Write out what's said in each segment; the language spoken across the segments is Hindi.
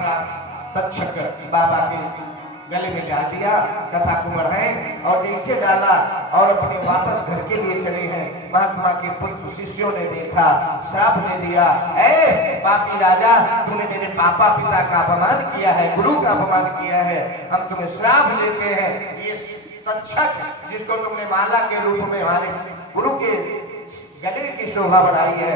अपना तक्षक बाबा के गले में डाल दिया, कथा को बढ़ाएं और जैसे डाला और अपने वापस घर के लिए चले हैं। महात्मा के पुत्र शिष्यों ने देखा, श्राप दे दिया, ए पापी राजा, तूने मेरे पापा पिता का अपमान किया है, गुरु का अपमान किया है, हम तुम्हें श्राप देते हैं। ये तक्षक जिसको तुमने माला के रूप में हमारे गुरु के गले की शोभा बढ़ाई है,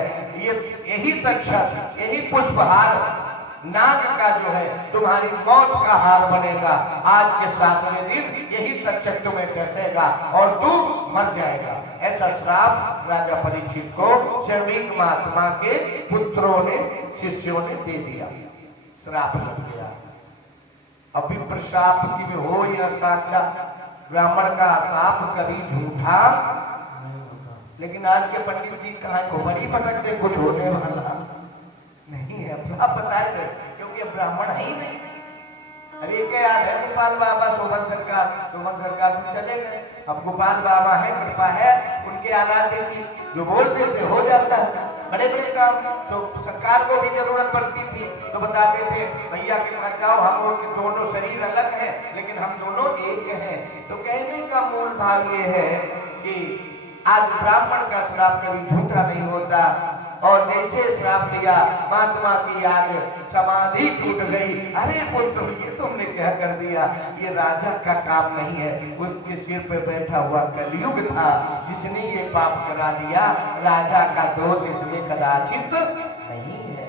यही तक्षक, यही पुष्पहार नाग का जो है तुम्हारी मौत का हार बनेगा। आज के 7वें दिन यही तक्षक तुम्हें डसेगा और तू मर जाएगा। ऐसा श्राप राजा परीक्षित को शर्मिक महात्मा के पुत्रों ने, शिष्यों ने दे दिया। श्राप लग गया। अभी प्रशाप की भी हो या साक्षात, ब्राह्मण का शाप कभी झूठा, लेकिन आज के पंडित जी कहाँ खोपड़ी पटक दे कुछ होने वाला नहीं है। अब बताए थे क्योंकि अब ब्राह्मण है ही नहीं। अरे क्या याद है गोपाल बाबा, सोमन सरकार तो चले गए। अब गोपाल बाबा है, कृपा है उनके आराध्य की, जो बोल देते हो जाता है। बड़े बड़े काम तो सरकार को भी जरूरत पड़ती थी तो बताते थे भैया के पास जाओ, हम लोग के दोनों शरीर अलग हैं लेकिन हम दोनों एक हैं। तो कहने का मूल भाव ये है कि आज ब्राह्मण का श्राप कभी झूठा नहीं होता। और जैसे श्राप लिया, महात्मा की आज समाधि टूट गई। अरे पुत्र, ये तुमने क्या कर दिया, ये राजा का काम नहीं है, उसके सिर पे बैठा हुआ कलयुग था जिसने ये पाप करा दिया। राजा का दोष इसमें कदाचित नहीं है।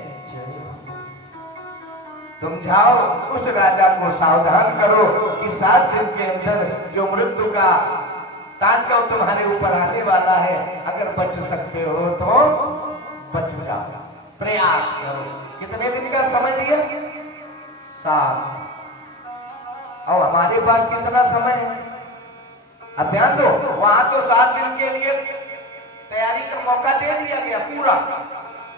तुम जाओ उस राजा को सावधान करो कि 7 दिन के अंदर जो मृत्यु का तांडव तुम्हारे ऊपर आने वाला है, अगर बच सकते हो तो बच जाओ, प्रयास करो। कितने दिन का समय दिया? 7। और हमारे पास कितना समय है? अब ध्यान दो, वहां तो 7 दिन के लिए तैयारी का मौका दे दिया गया पूरा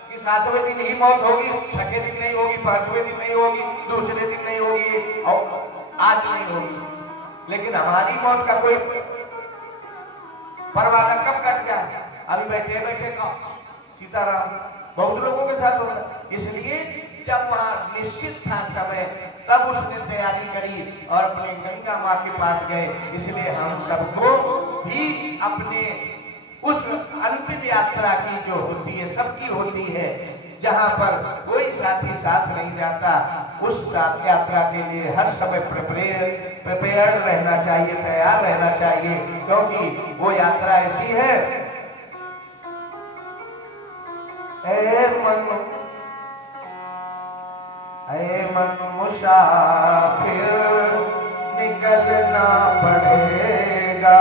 कि 7वें दिन ही मौत होगी, 6ठे दिन नहीं होगी, 5वें दिन नहीं होगी, दूसरे दिन नहीं होगी और आज नहीं होगी। लेकिन हमारी मौत का कोई परवाना कब कट जाए? अभी बैठे बैठे का सीताराम बहुत लोगों के साथ होता है। इसलिए जब वहां निश्चित था समय, तब उसने तैयारी करी और अपने गंगा माँ के पास गए। इसलिए हम सबको भी अपने उस अंतिम यात्रा की जो होती है, सबकी होती है, जहाँ पर कोई साथी साथ नहीं जाता, उस साथ यात्रा के लिए हर समय प्रिपेयर्ड रहना चाहिए, तैयार रहना चाहिए, क्योंकि वो यात्रा ऐसी है। ऐ मन मुसाफिर निकलना पड़ेगा।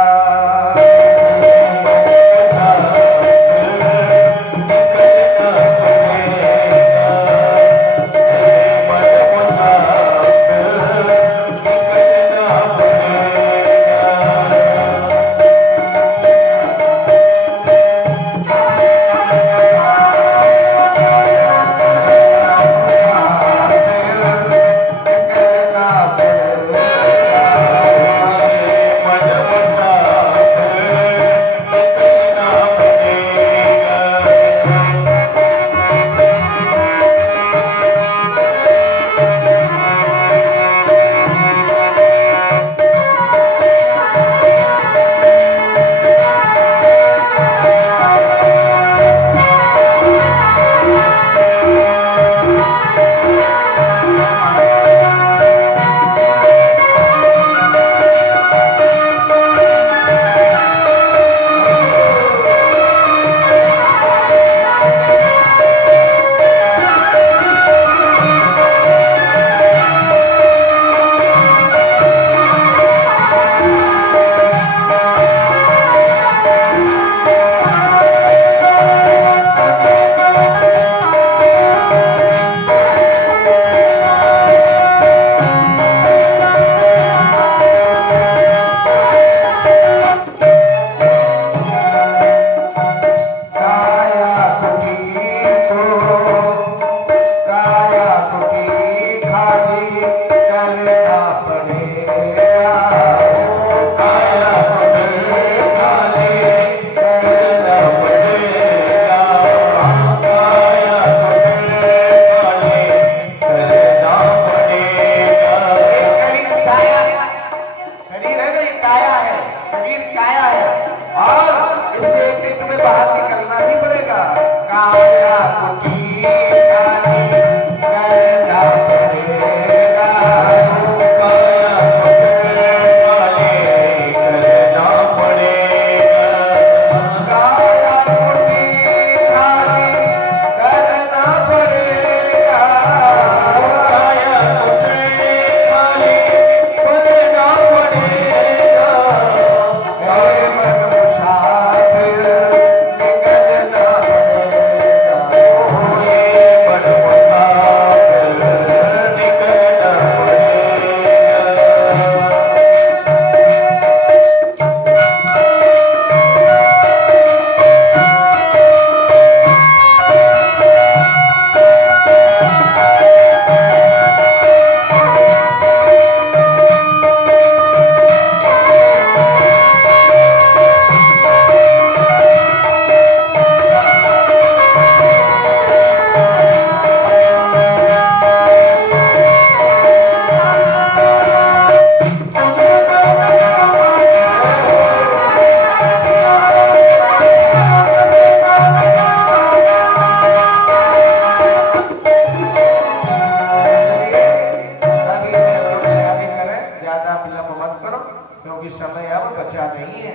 क्योंकि समय अब बचा नहीं है।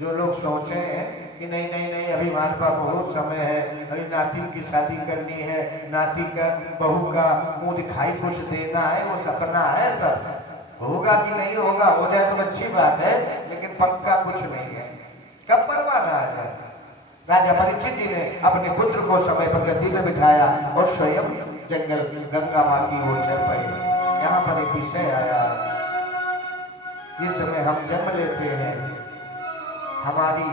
जो लोग सोचे हैं कि नहीं नहीं नहीं अभी हमारे पास बहुत समय है, अभी नाती की शादी करनी है, नाती का बहू का मुंह दिखाई कुछ देना है, वो सपना है सब। होगा कि नहीं होगा, हो जाए तो अच्छी बात है, लेकिन पक्का कुछ नहीं है। कब परवाना आ जाए। राजा परीक्षित जी ने अपने पुत्र को समय पर गद्दी में बिठाया और स्वयं जंगल गंगा माँ की ओर चल पड़े। यहाँ पर एक विषय आया, जिस समय हम जन्म लेते हैं, हमारी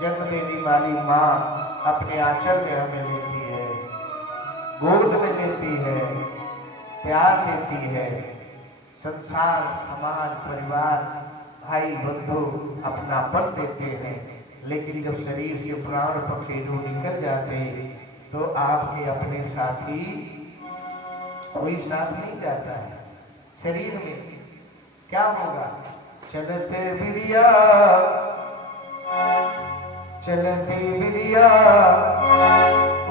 जन्म देने वाली माँ अपने आंचल में हमें लेती है, गोद में लेती है, प्यार देती है। संसार, समाज, परिवार, भाई बंधु अपनापन देते हैं, लेकिन जब शरीर से प्राण पखेरु निकल जाते तो आपके अपने साथी कोई साथ नहीं जाता है। शरीर में क्या होगा? चलते बिरिया चलती बिरिया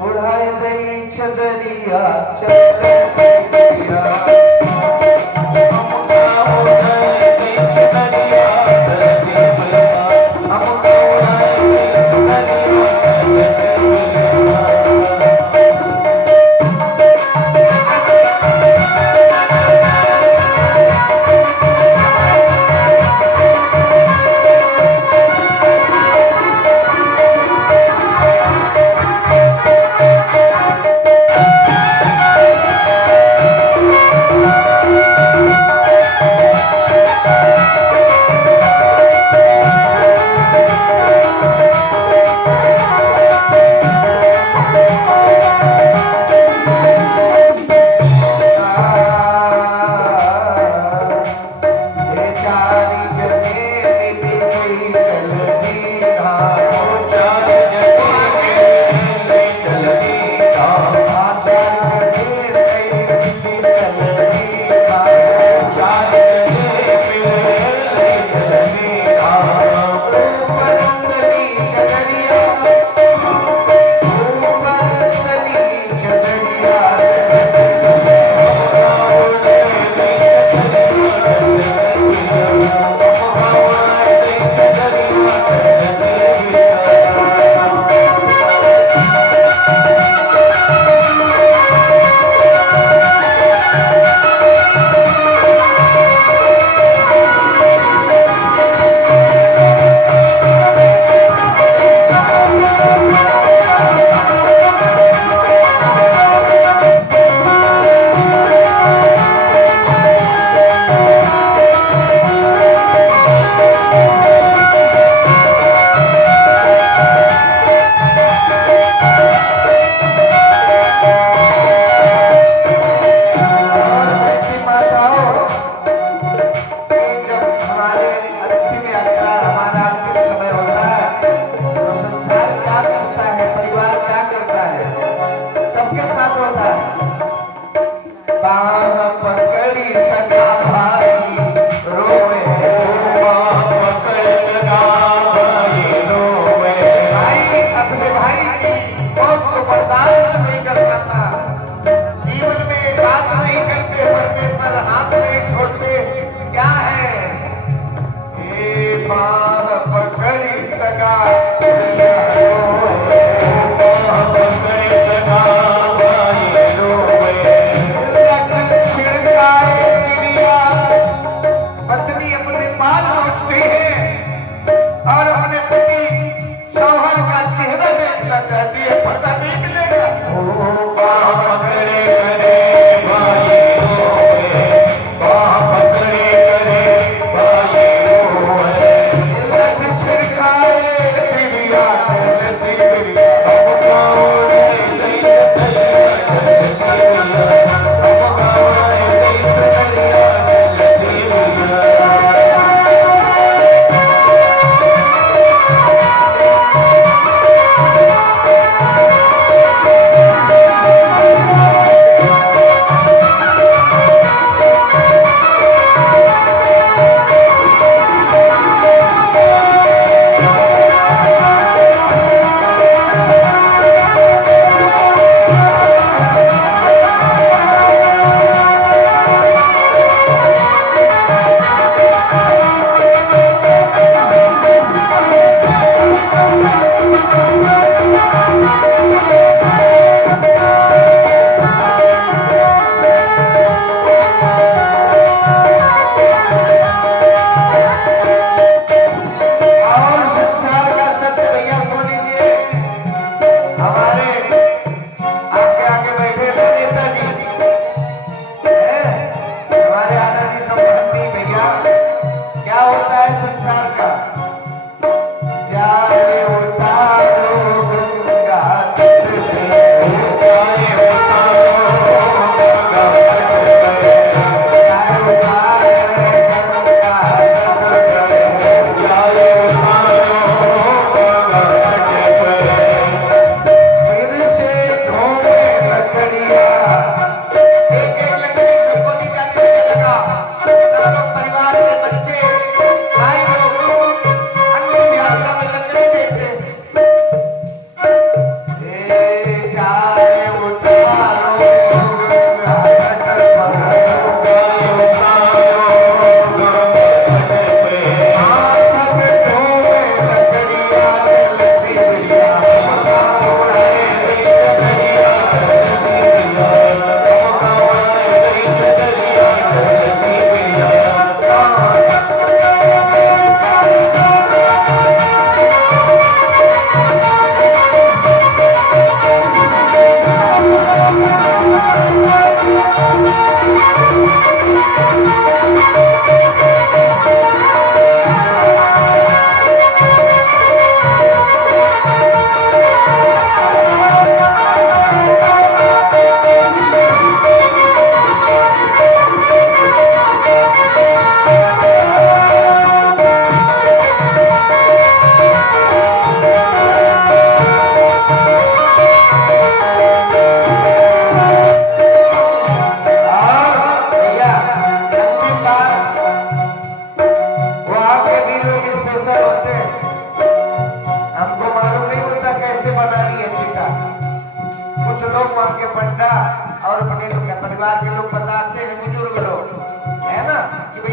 उड़ाए दई छदरिया, चलते बिरिया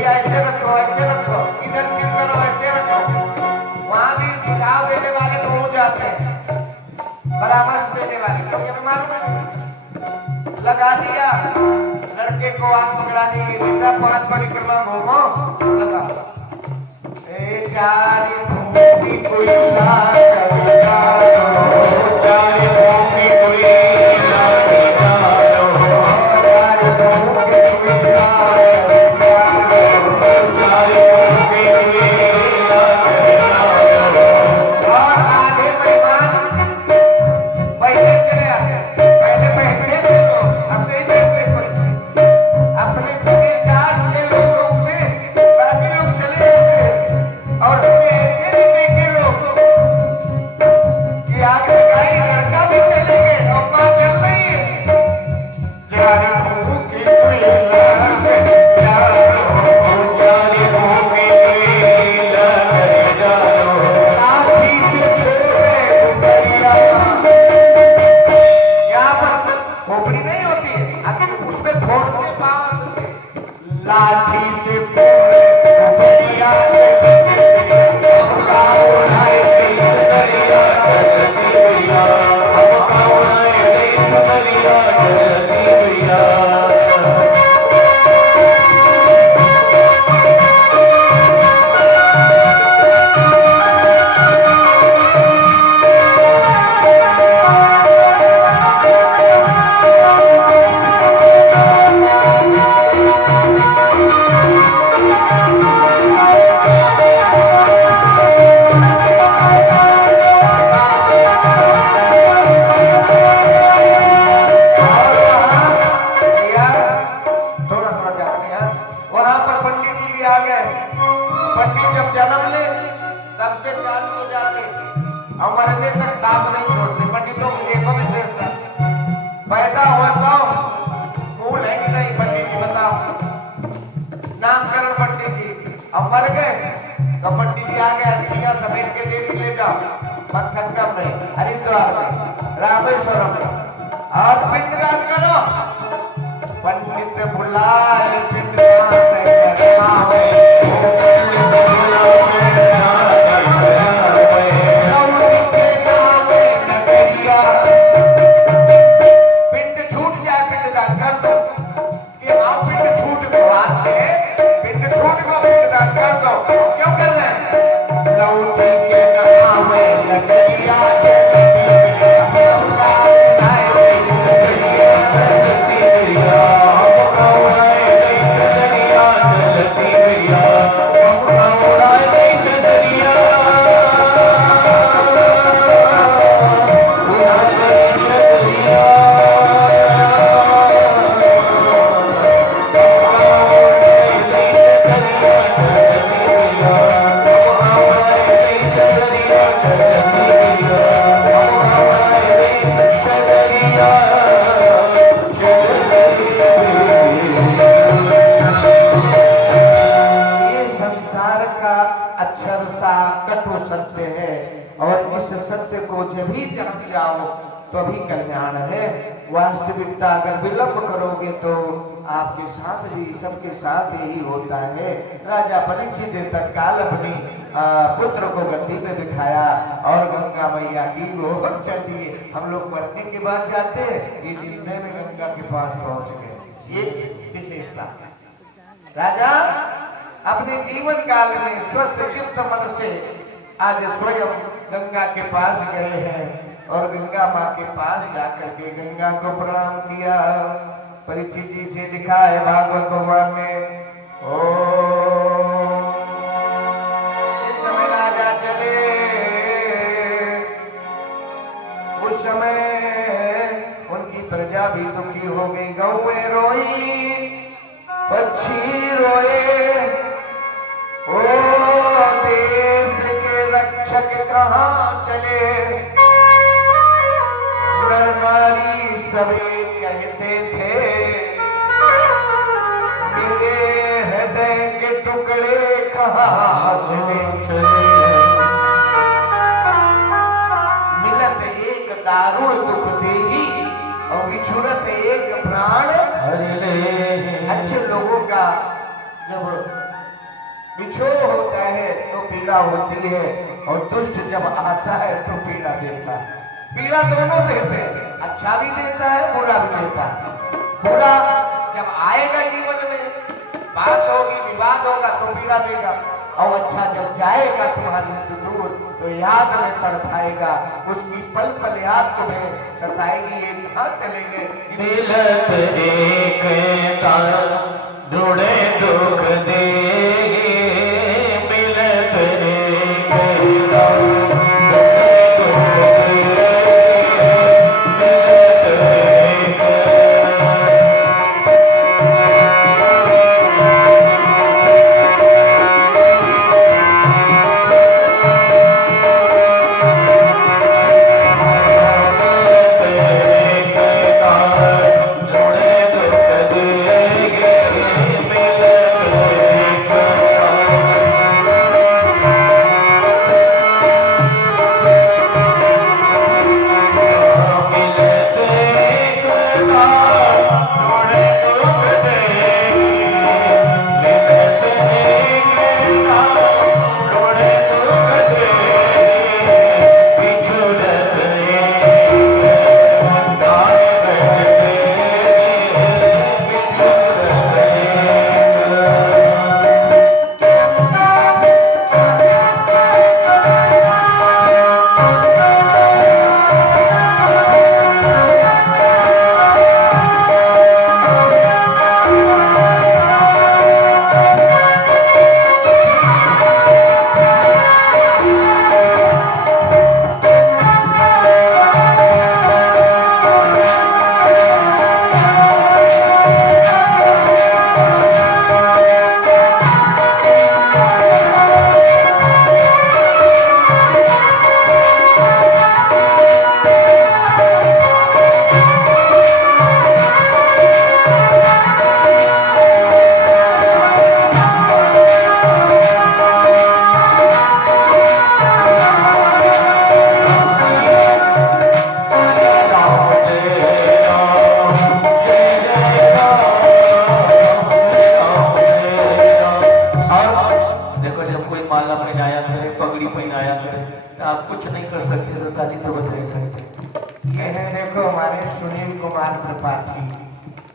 भैया ऐसे रखो, इधर सिर करो, ऐसे रखो। वहां भी सुझाव देने वाले पहुंच जाते हैं, परामर्श देने वाले, क्योंकि मालूम है लगा दिया लड़के को आग पकड़ा दी, बेटा 5 परिक्रमा घूमो, लगा चारी भूमि कोई लाग चारी भूमि कोई लाग चारी भूमि कोई लाग चारी भूमि कोई लाग। और आगे मेहमान पहले चले आते, पहले बैठे थे तो अपने अपने जगह 4-6 लोग रुकते, बाकी लोग चले जाते। और ऐसे भी देखे लोग कि आगे लगाई लड़का भी चले गए और मां चल रही है। चारी भूमि कोई लाग चारी भूमि कोई लाग लाठी से फोड़े डुबरिया। यहाँ पर खोपड़ी नहीं होती है, आखिर उसमें फोड़ते पावर लाठी से फोड़े डुबरिया। पंडित जब जन्म ले तब से चालू हो जाते और मरने तक साथ नहीं छोड़ते। पंडितों को देखो भी शेष पैदा हुआ तो मूल है कि नहीं पंडित जी बताओ, नामकरण पंडित जी। अब मर गए तो पंडित जी आ गए, अस्थियां समेट के देरी ले जाओ संगम में, हरिद्वार में, रामेश्वरम में, और पिंडदान करो। पंडित बुलाए पिंडदान सत्य को जब ही जान जाओ तभी कल्याण है। वास्तविकता अगर विलंब करोगे तो आपके साथ भी सबके साथ यही होता है। राजा परीक्षित ने तत्काल अपनी पुत्र को गद्दी पे बिठाया और गंगा मैया की वो चलिए हम लोग मरने के बाद जाते हैं, ये जिंदगी में गंगा के पास पहुंच गए। ये विशेषता राजा अपने जीवन काल में स्वस्थ चित्त मन से आज स्वयं गंगा के पास गए हैं और गंगा माँ के पास जाकर के गंगा को प्रणाम किया। परीक्षित जी से लिखा है भागवत भगवान में, जिस समय राजा चले उस समय उनकी प्रजा भी दुखी हो गई। गौएं रोई, पक्षी रोए, ओ देश के रक्षक कहाँ चले। नर नारी सभी कहते थे मेरे हृदय के टुकड़े कहाँ चले। मिलत एक दारुण दुख देगी और बिछुड़त एक प्राण। अच्छे लोगों का जब बिछोह होता है तो पीड़ा होती है, और दुष्ट जब आता है तो पीड़ा देता है। पीड़ा दोनों देते हैं, अच्छा भी देता है, बुरा भी देता है। बुरा जब आएगा जीवन में, बात होगी, विवाद होगा तो पीड़ा देगा, और अच्छा जब जाएगा तुम्हारे से दूर तो याद में तड़पाएगा, उसकी पल पल याद तुम्हें सताएगी। ये कहाँ चलेंगे? मिलत एक तार जुड़े दुख देगी, मिलत एक तार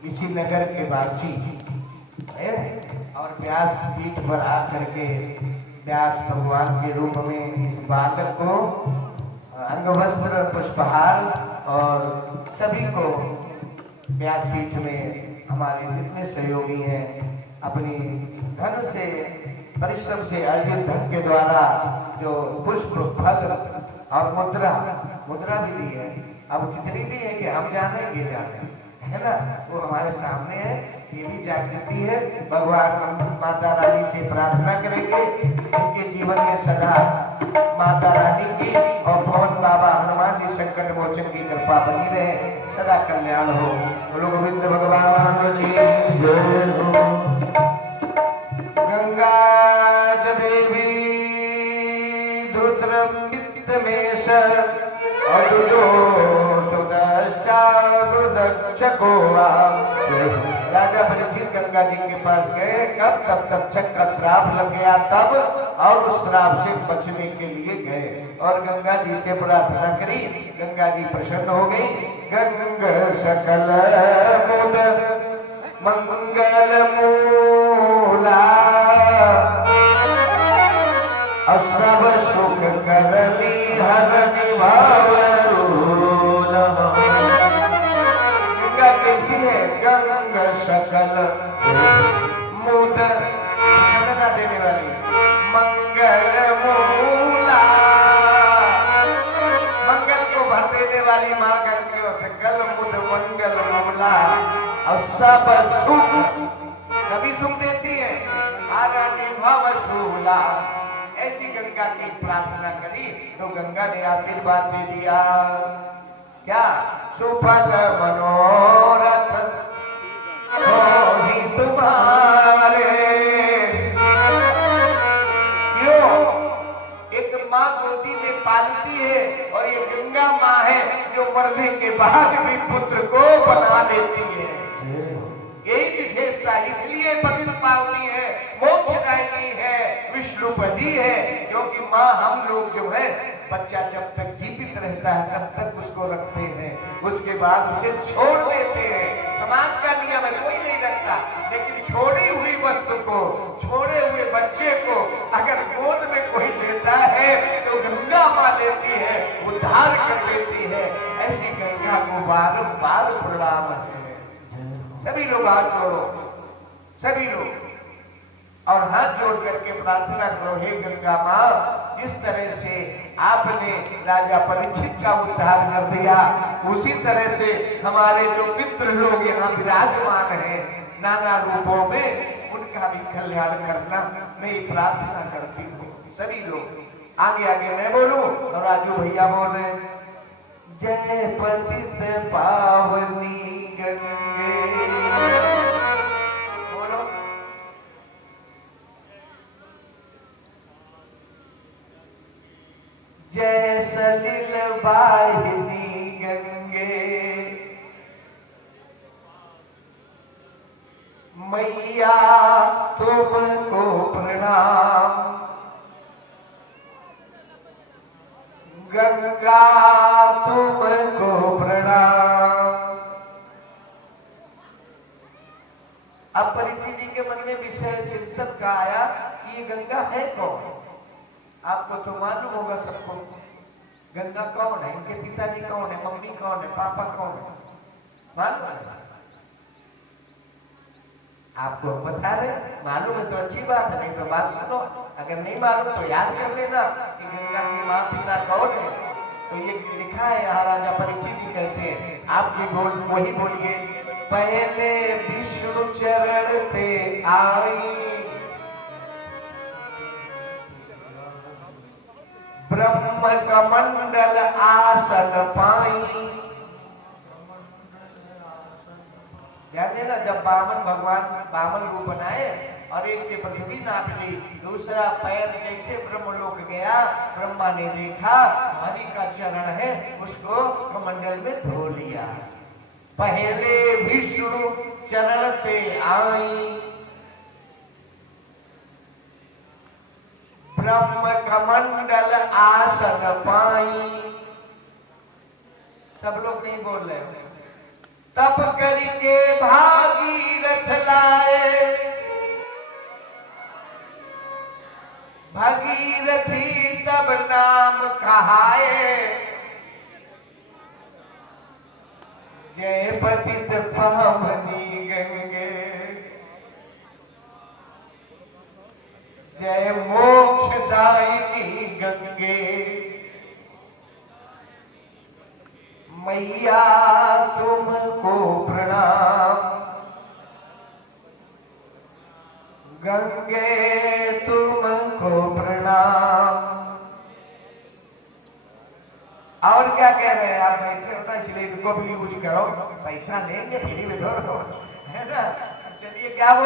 इसी नगर के वासी और व्यास पीठ पर आकर के व्यास भगवान के रूप में इस बालक को अंगवस्त्र, पुष्पहार और सभी को व्यासपीठ में हमारे जितने सहयोगी हैं अपनी धन से, परिश्रम से अर्जित धन के द्वारा जो पुष्प, फल और मुद्रा भी दी है। अब कितनी दी है कि हम जाने ये जाने, है ना, वो हमारे सामने है। ये भी जागृति है। भगवान माता रानी से प्रार्थना करेंगे इनके जीवन में सदा माता रानी की और पवन बाबा हनुमान जी संकट मोचन की कृपा बनी रहे, सदा कल्याण हो। बोलो गोविंद भगवान की जय हो। गंगा च देवी धुत्रमित्तमेष राजा परीक्षित गंगा जी के पास गए। कब? तब तक्षक का श्राप लग गया तब, और उस श्राप से बचने के लिए गए और गंगा जी से प्रार्थना करी। गंगा जी प्रसन्न हो गई। गंग सकल मुद मंगल मूला, और सब सुख करनी हरनि भावरूला। गंगा कैसी है? गंग सकल मुद, सदना देने वाली, मंगल मूला, मंगल को भर देने वाली माँ गंगा, सकल मुद मंगल मूला, और सब सुख, सभी सुख देती है, हरनि भावरूला। ऐसी गंगा की प्रार्थना करी तो गंगा ने आशीर्वाद दे दिया। क्या? सुफल मनोरथ होहि तुम्हारे। क्यों? एक माँ गोदी में पालती है और ये गंगा माँ है जो मरने के बाद भी पुत्र को बना लेती है। यही विशेषता, इसलिए पवित्र पावनी है, मोक्षदायिनी है। विष्णुपदी है, क्योंकि माँ हम लोग जो है बच्चा जब तक जीवित रहता है तब तक उसको रखते हैं, उसके बाद उसे छोड़ देते हैं। समाज का नियम है, कोई नहीं रखता, लेकिन छोड़ी हुई वस्तु को, छोड़े हुए बच्चे को अगर गोद में कोई लेता है तो गंगा माँ लेती है, उद्धार कर देती है। ऐसी गंगा को बार-बार प्रणाम है। सभी लोग हाथ जोड़ो, सभी लोग, और हाथ जोड़ करके प्रार्थना करो, हे गंगा माँ, जिस तरह से आपने राजा परीक्षित का उद्धार कर दिया, उसी तरह से हमारे जो मित्र लोग यहाँ विराजमान हैं नाना रूपों में, उनका भी कल्याण करना मैं प्रार्थना करती हूँ। सभी लोग आगे आगे मैं बोलूं और राजू भैया बोले, जय पतित पावनी गंगे, बोलो जय सलिल वाहिनी गंगे, मैया तुमको प्रणाम, गंगा तुमको प्रणाम। अब परीक्षित जी के मन में विषय चिंतन का आया कि ये गंगा है कौन। आपको तो मालूम होगा सबको, गंगा कौन है, इनके पिताजी कौन है, मम्मी कौन है, पापा कौन है, मालूम है? आपको बता रहे, मालूम है तो अच्छी बात है, नहीं तो बात सुनो। अगर नहीं मालूम तो याद कर लेना कि गंगा के माँ पिता कौन है। तो ये लिखा है यहाँ, राजा परीक्षित जी कहते हैं, आप ये वही बोलिए, पहले विष्णु चरण ते आई, ब्रह्म कमंडल आसन पाई। याद है ना, जब भगवान बामन रूप बनाए और एक से पृथ्वी नाप ली, दूसरा पैर जैसे ब्रह्मलोक गया, ब्रह्मा ने देखा हरि का चरण है, उसको कमंडल में धो लिया। पहले विष्णु चरण ते आई, ब्रह्म कमंडल आसन पाई। सब लोग नहीं बोल रहे। तप करके भागीरथ लाए, भागीरथी तब नाम कहाए, जय पतित पावनी गंगे, जय मोक्षदायिनी गंगे, मैया तुमको प्रणाम, गंगे तुमको प्रणाम। और क्या कह रहे हैं आप, बैठे होता इसलिए इनको भी यूज करो, पैसा लेंगे फ्री में दो, है ना। चलिए क्या बोल